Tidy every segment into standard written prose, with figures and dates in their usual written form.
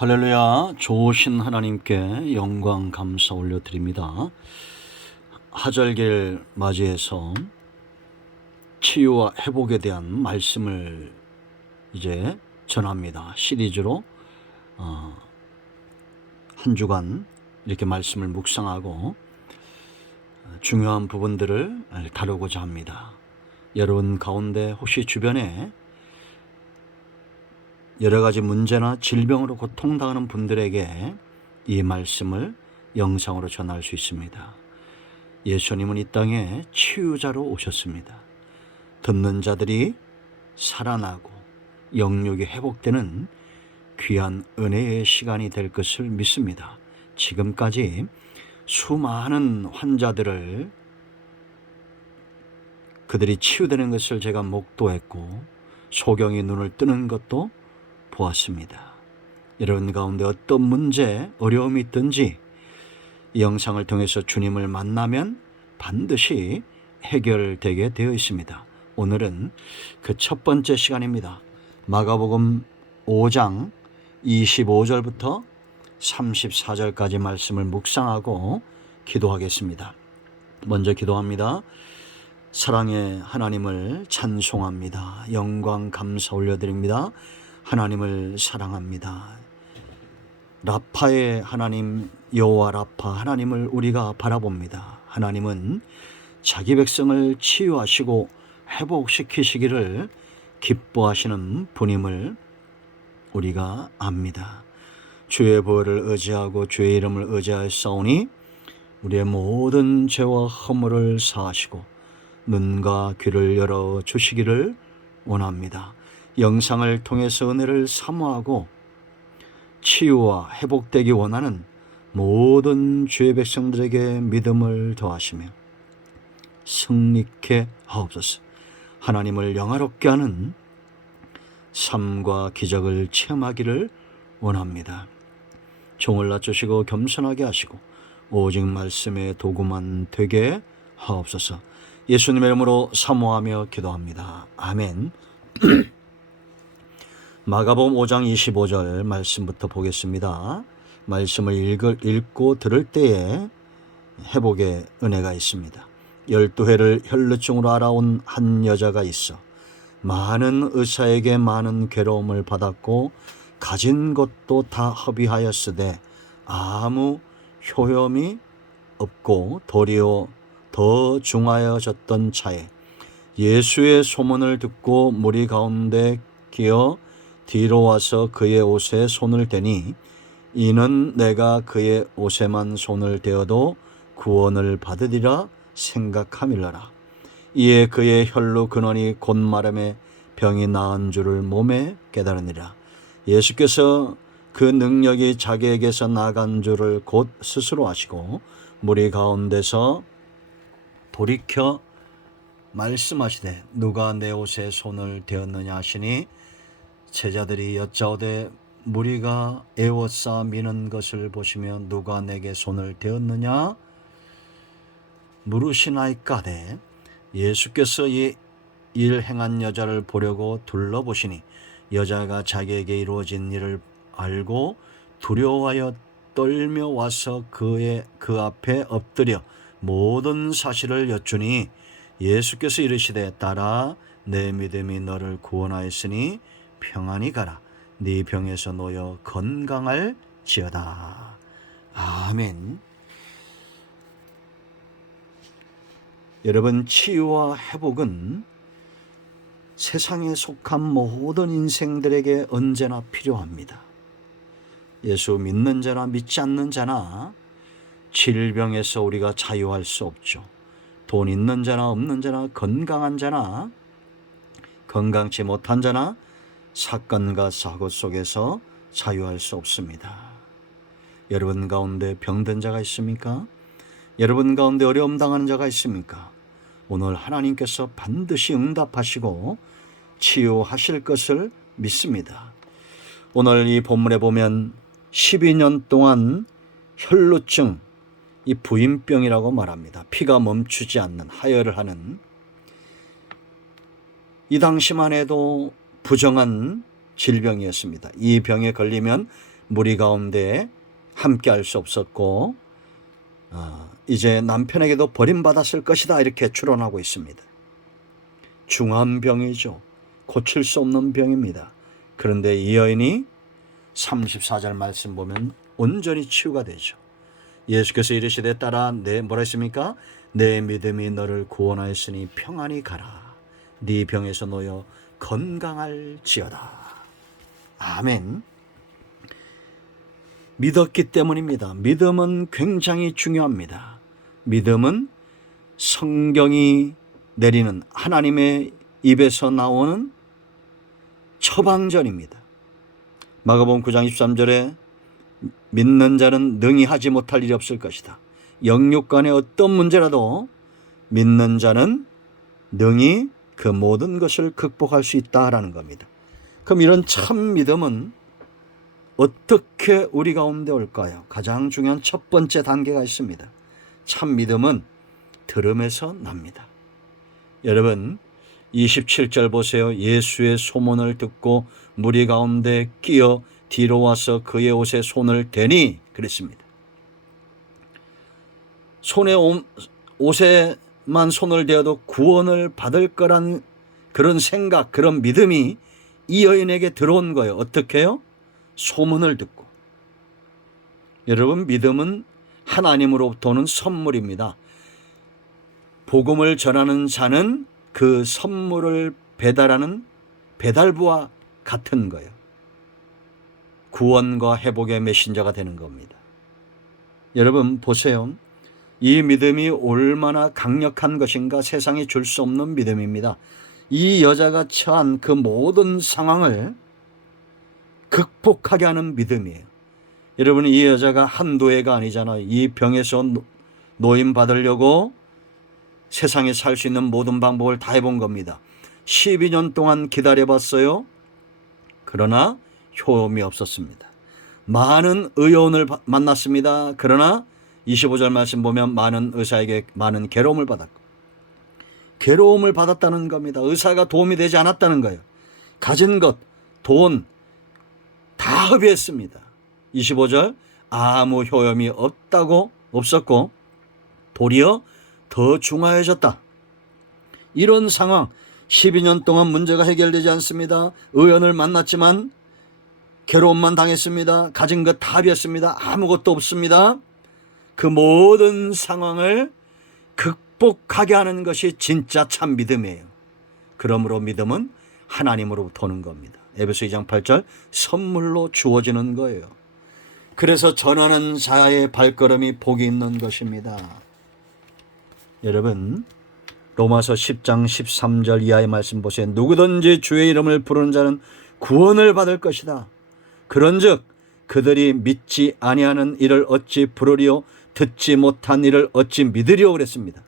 할렐루야. 좋으신 하나님께 영광 감사 올려드립니다. 하절기를 맞이해서 치유와 회복에 대한 말씀을 이제 전합니다. 시리즈로 한 주간 이렇게 말씀을 묵상하고 중요한 부분들을 다루고자 합니다. 여러분 가운데 혹시 주변에 여러 가지 문제나 질병으로 고통당하는 분들에게 이 말씀을 영상으로 전할 수 있습니다. 예수님은 이 땅에 치유자로 오셨습니다. 듣는 자들이 살아나고 영육이 회복되는 귀한 은혜의 시간이 될 것을 믿습니다. 지금까지 수많은 환자들을 그들이 치유되는 것을 제가 목도했고 소경이 눈을 뜨는 것도 보았습니다. 여러분 가운데 어떤 문제, 어려움이 있든지 이 영상을 통해서 주님을 만나면 반드시 해결되게 되어 있습니다. 오늘은 그 첫 번째 시간입니다. 마가복음 5장 25절부터 34절까지 말씀을 묵상하고 기도하겠습니다. 먼저 기도합니다. 사랑의 하나님을 찬송합니다. 영광 감사 올려드립니다. 하나님을 사랑합니다. 라파의 하나님 여호와 라파 하나님을 우리가 바라봅니다. 하나님은 자기 백성을 치유하시고 회복시키시기를 기뻐하시는 분임을 우리가 압니다. 주의 보혈을 의지하고 주의 이름을 의지하였사오니 우리의 모든 죄와 허물을 사하시고 눈과 귀를 열어 주시기를 원합니다. 영상을 통해서 은혜를 사모하고 치유와 회복되기 원하는 모든 주의 백성들에게 믿음을 더하시며 승리케 하옵소서. 하나님을 영화롭게 하는 삶과 기적을 체험하기를 원합니다. 종을 낮추시고 겸손하게 하시고 오직 말씀의 도구만 되게 하옵소서. 예수님의 이름으로 사모하며 기도합니다. 아멘. 마가복음 5장 25절 말씀부터 보겠습니다. 말씀을 읽고 들을 때에 회복의 은혜가 있습니다. 12회를 혈루증으로 알아온 한 여자가 있어 많은 의사에게 많은 괴로움을 받았고 가진 것도 다 허비하였으되 아무 효험이 없고 도리어 더 중하여졌던 차에 예수의 소문을 듣고 무리 가운데 기어 뒤로 와서 그의 옷에 손을 대니 이는 내가 그의 옷에만 손을 대어도 구원을 받으리라 생각함일러라. 이에 그의 혈루 근원이 곧 마름에 병이 나은 줄을 몸에 깨달으니라. 예수께서 그 능력이 자기에게서 나간 줄을 곧 스스로 아시고 무리 가운데서 돌이켜 말씀하시되 누가 내 옷에 손을 대었느냐 하시니 제자들이 여짜오되 무리가 애워싸 미는 것을 보시며 누가 내게 손을 대었느냐 물으시나이까되 예수께서 이 일 행한 여자를 보려고 둘러보시니 여자가 자기에게 이루어진 일을 알고 두려워하여 떨며 와서 그 앞에 엎드려 모든 사실을 여쭈니 예수께서 이르시되 딸아 내 믿음이 너를 구원하였으니 평안히 가라. 네 병에서 놓여 건강할지어다. 아멘. 여러분 치유와 회복은 세상에 속한 모든 인생들에게 언제나 필요합니다. 예수 믿는 자나 믿지 않는 자나 질병에서 우리가 자유할 수 없죠. 돈 있는 자나 없는 자나 건강한 자나 건강치 못한 자나 사건과 사고 속에서 자유할 수 없습니다. 여러분 가운데 병든 자가 있습니까? 여러분 가운데 어려움 당하는 자가 있습니까? 오늘 하나님께서 반드시 응답하시고 치유하실 것을 믿습니다. 오늘 이 본문에 보면 12년 동안 혈루증, 이 부인병이라고 말합니다. 피가 멈추지 않는 하혈을 하는 이 당시만 해도 부정한 질병이었습니다. 이 병에 걸리면 무리 가운데 함께 할 수 없었고 이제 남편에게도 버림받았을 것이다 이렇게 추론하고 있습니다. 중한 병이죠. 고칠 수 없는 병입니다. 그런데 이 여인이 34절 말씀 보면 온전히 치유가 되죠. 예수께서 이르시되 딸아 뭐라 했습니까? 내 믿음이 너를 구원하였으니 평안히 가라. 네 병에서 놓여 건강할지어다. 아멘. 믿었기 때문입니다. 믿음은 굉장히 중요합니다. 믿음은 성경이 내리는 하나님의 입에서 나오는 처방전입니다. 마가복음 9장 23절에 믿는 자는 능히 하지 못할 일이 없을 것이다. 영육간의 어떤 문제라도 믿는 자는 능히 그 모든 것을 극복할 수 있다라는 겁니다. 그럼 이런 참 믿음은 어떻게 우리 가운데 올까요? 가장 중요한 첫 번째 단계가 있습니다. 참 믿음은 들음에서 납니다. 여러분 27절 보세요. 예수의 소문을 듣고 무리 가운데 끼어 뒤로 와서 그의 옷에 손을 대니 그랬습니다. 옷에만 손을 대어도 구원을 받을 거란 그런 생각, 그런 믿음이 이 여인에게 들어온 거예요. 어떻게 해요? 소문을 듣고. 여러분 믿음은 하나님으로부터 오는 선물입니다. 복음을 전하는 자는 그 선물을 배달하는 배달부와 같은 거예요. 구원과 회복의 메신저가 되는 겁니다. 여러분 보세요. 이 믿음이 얼마나 강력한 것인가. 세상이 줄 수 없는 믿음입니다. 이 여자가 처한 그 모든 상황을 극복하게 하는 믿음이에요. 여러분 이 여자가 한두 해가 아니잖아요. 이 병에서 노임 받으려고 세상에 살 수 있는 모든 방법을 다 해본 겁니다. 12년 동안 기다려봤어요. 그러나 효험이 없었습니다. 많은 의원을 만났습니다. 그러나 25절 말씀 보면 많은 의사에게 많은 괴로움을 받았고, 괴로움을 받았다는 겁니다. 의사가 도움이 되지 않았다는 거예요. 가진 것, 돈 다 허비했습니다. 25절 아무 효험이 없었고 도리어 더 중하해졌다. 이런 상황 12년 동안 문제가 해결되지 않습니다. 의원을 만났지만 괴로움만 당했습니다. 가진 것 다 비었습니다. 아무것도 없습니다. 그 모든 상황을 극복하게 하는 것이 진짜 참 믿음이에요. 그러므로 믿음은 하나님으로부터 오는 겁니다. 에베소 2장 8절 선물로 주어지는 거예요. 그래서 전하는 자의 발걸음이 복이 있는 것입니다. 여러분 로마서 10장 13절 이하의 말씀 보세요. 누구든지 주의 이름을 부르는 자는 구원을 받을 것이다. 그런즉 그들이 믿지 아니하는 이를 어찌 부르리요 듣지 못한 이를 어찌 믿으리요 그랬습니다.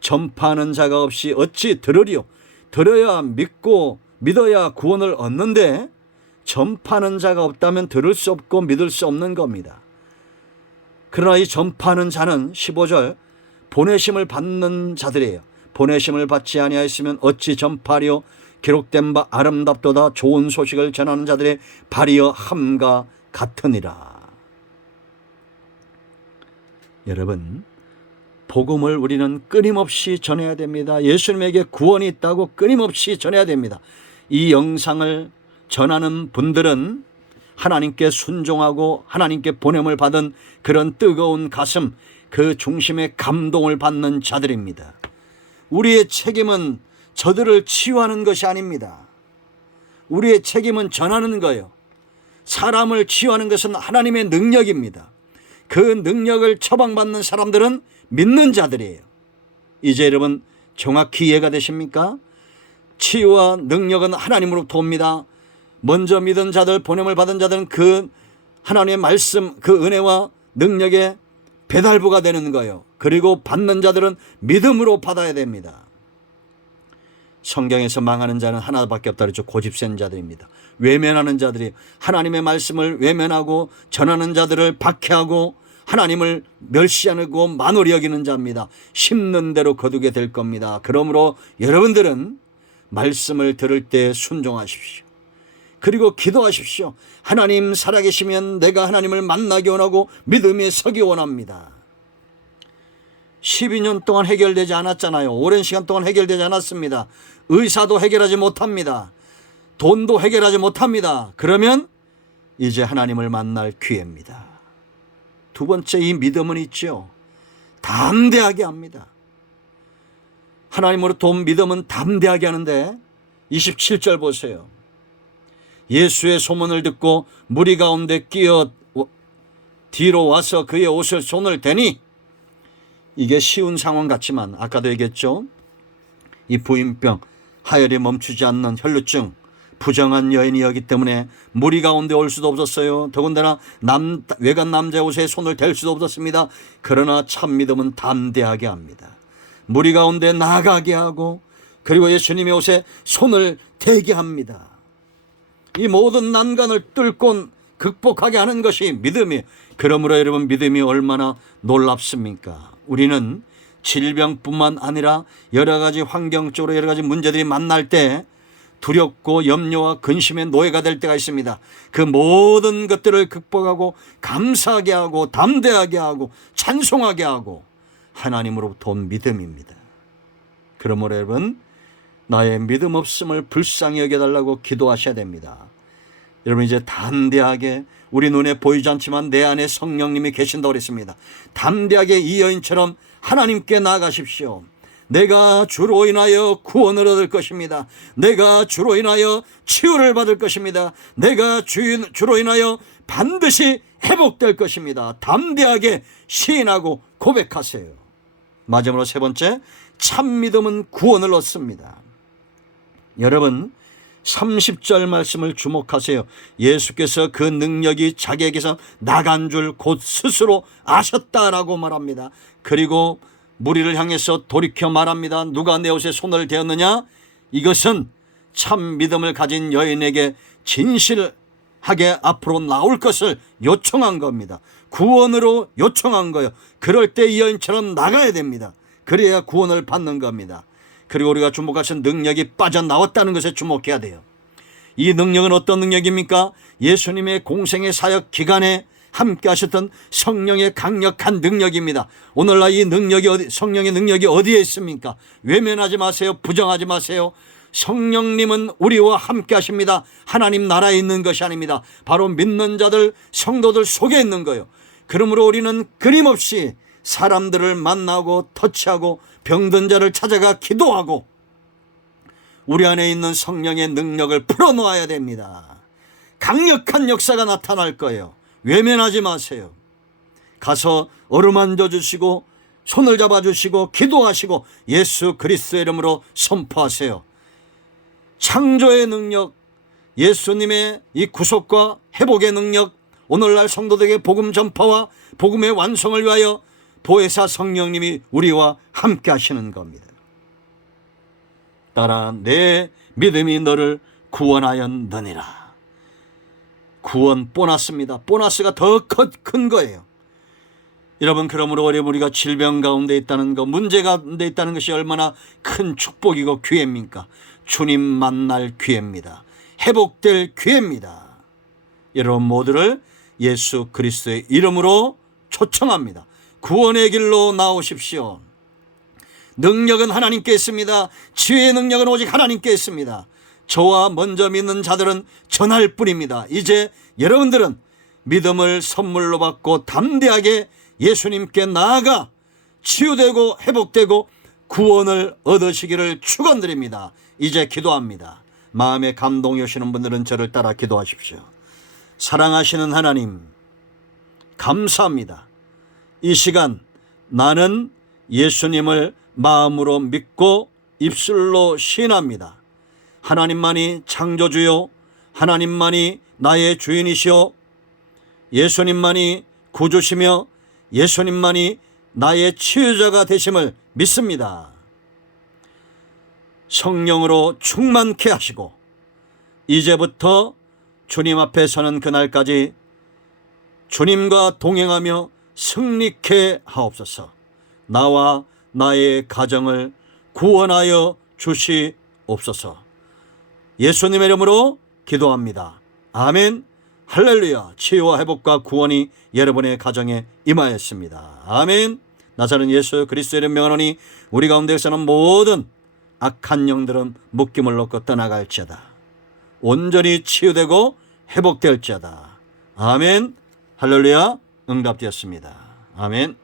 전파하는 자가 없이 어찌 들으리요. 들어야 믿고 믿어야 구원을 얻는데 전파하는 자가 없다면 들을 수 없고 믿을 수 없는 겁니다. 그러나 이 전파하는 자는 15절 보내심을 받는 자들이에요. 보내심을 받지 아니하였으면 어찌 전파하리요. 기록된 바 아름답도다 좋은 소식을 전하는 자들의 발이여 함과 같으니라. 여러분 복음을 우리는 끊임없이 전해야 됩니다. 예수님에게 구원이 있다고 끊임없이 전해야 됩니다. 이 영상을 전하는 분들은 하나님께 순종하고 하나님께 보냄을 받은 그런 뜨거운 가슴, 그 중심에 감동을 받는 자들입니다. 우리의 책임은 저들을 치유하는 것이 아닙니다. 우리의 책임은 전하는 거예요. 사람을 치유하는 것은 하나님의 능력입니다. 그 능력을 처방받는 사람들은 믿는 자들이에요. 이제 여러분 정확히 이해가 되십니까? 치유와 능력은 하나님으로부터 옵니다. 먼저 믿은 자들, 보냄을 받은 자들은 그 하나님의 말씀, 그 은혜와 능력의 배달부가 되는 거예요. 그리고 받는 자들은 믿음으로 받아야 됩니다. 성경에서 망하는 자는 하나밖에 없다 그랬죠. 고집센 자들입니다. 외면하는 자들이 하나님의 말씀을 외면하고 전하는 자들을 박해하고 하나님을 멸시하고 만홀히 여기는 자입니다. 심는 대로 거두게 될 겁니다. 그러므로 여러분들은 말씀을 들을 때 순종하십시오. 그리고 기도하십시오. 하나님 살아계시면 내가 하나님을 만나기 원하고 믿음에 서기 원합니다. 12년 동안 해결되지 않았잖아요. 오랜 시간 동안 해결되지 않았습니다. 의사도 해결하지 못합니다. 돈도 해결하지 못합니다. 그러면 이제 하나님을 만날 기회입니다. 두 번째, 이 믿음은 있죠. 담대하게 합니다. 하나님으로부터 온 믿음은 담대하게 하는데 27절 보세요. 예수의 소문을 듣고 무리 가운데 끼어 뒤로 와서 그의 옷을 손을 대니, 이게 쉬운 상황 같지만 아까도 얘기했죠. 이 부인병, 하혈이 멈추지 않는 혈루증, 부정한 여인이었기 때문에 무리 가운데 올 수도 없었어요. 더군다나 외간 남자의 옷에 손을 댈 수도 없었습니다. 그러나 참 믿음은 담대하게 합니다. 무리 가운데 나가게 하고 그리고 예수님의 옷에 손을 대게 합니다. 이 모든 난간을 뚫고 극복하게 하는 것이 믿음이에요. 그러므로 여러분, 믿음이 얼마나 놀랍습니까? 우리는 질병뿐만 아니라 여러 가지 환경적으로 여러 가지 문제들이 만날 때 두렵고 염려와 근심의 노예가 될 때가 있습니다. 그 모든 것들을 극복하고 감사하게 하고 담대하게 하고 찬송하게 하고 하나님으로부터 온 믿음입니다. 그러므로 여러분, 나의 믿음 없음을 불쌍히 여겨달라고 기도하셔야 됩니다. 여러분, 이제 담대하게, 우리 눈에 보이지 않지만 내 안에 성령님이 계신다고 그랬습니다. 담대하게 이 여인처럼 하나님께 나아가십시오. 내가 주로 인하여 구원을 얻을 것입니다. 내가 주로 인하여 치유를 받을 것입니다. 내가 주로 인하여 반드시 회복될 것입니다. 담대하게 시인하고 고백하세요. 마지막으로 세 번째, 참 믿음은 구원을 얻습니다. 여러분, 30절 말씀을 주목하세요. 예수께서 그 능력이 자기에게서 나간 줄 곧 스스로 아셨다라고 말합니다. 그리고 무리를 향해서 돌이켜 말합니다. 누가 내 옷에 손을 대었느냐? 이것은 참 믿음을 가진 여인에게 진실하게 앞으로 나올 것을 요청한 겁니다. 구원으로 요청한 거예요. 그럴 때 이 여인처럼 나가야 됩니다. 그래야 구원을 받는 겁니다. 그리고 우리가 주목하신 능력이 빠져나왔다는 것에 주목해야 돼요. 이 능력은 어떤 능력입니까? 예수님의 공생의 사역 기간에 함께 하셨던 성령의 강력한 능력입니다. 오늘날 이 능력이 성령의 능력이 어디에 있습니까? 외면하지 마세요. 부정하지 마세요. 성령님은 우리와 함께 하십니다. 하나님 나라에 있는 것이 아닙니다. 바로 믿는 자들, 성도들 속에 있는 거예요. 그러므로 우리는 끊임없이 사람들을 만나고 터치하고 병든 자를 찾아가 기도하고 우리 안에 있는 성령의 능력을 풀어놓아야 됩니다. 강력한 역사가 나타날 거예요. 외면하지 마세요. 가서 어루만져 주시고 손을 잡아주시고 기도하시고 예수 그리스도의 이름으로 선포하세요. 창조의 능력, 예수님의 이 구속과 회복의 능력, 오늘날 성도들에게 복음 전파와 복음의 완성을 위하여 보혜사 성령님이 우리와 함께 하시는 겁니다. 따라 내 믿음이 너를 구원하였느니라. 구원 보너스입니다. 보너스가 더 큰 거예요. 여러분, 그러므로 우리가 질병 가운데 있다는 것, 문제 가운데 있다는 것이 얼마나 큰 축복이고 기회입니까? 주님 만날 기회입니다. 회복될 기회입니다. 여러분 모두를 예수 그리스도의 이름으로 초청합니다. 구원의 길로 나오십시오. 능력은 하나님께 있습니다. 치유의 능력은 오직 하나님께 있습니다. 저와 먼저 믿는 자들은 전할 뿐입니다. 이제 여러분들은 믿음을 선물로 받고 담대하게 예수님께 나아가 치유되고 회복되고 구원을 얻으시기를 축원드립니다. 이제 기도합니다. 마음에 감동이 오시는 분들은 저를 따라 기도하십시오. 사랑하시는 하나님, 감사합니다. 이 시간 나는 예수님을 마음으로 믿고 입술로 시인합니다. 하나님만이 창조주요, 하나님만이 나의 주인이시오, 예수님만이 구주시며 예수님만이 나의 치유자가 되심을 믿습니다. 성령으로 충만케 하시고 이제부터 주님 앞에 서는 그날까지 주님과 동행하며 승리케 하옵소서. 나와 나의 가정을 구원하여 주시옵소서. 예수님의 이름으로 기도합니다. 아멘. 할렐루야. 치유와 회복과 구원이 여러분의 가정에 임하였습니다. 아멘. 나사렛 예수 그리스도의 이름 명하노니 우리 가운데 사는 모든 악한 영들은 묶임을 놓고 떠나갈지어다. 온전히 치유되고 회복될지어다. 아멘. 할렐루야. 응답되었습니다. 아멘.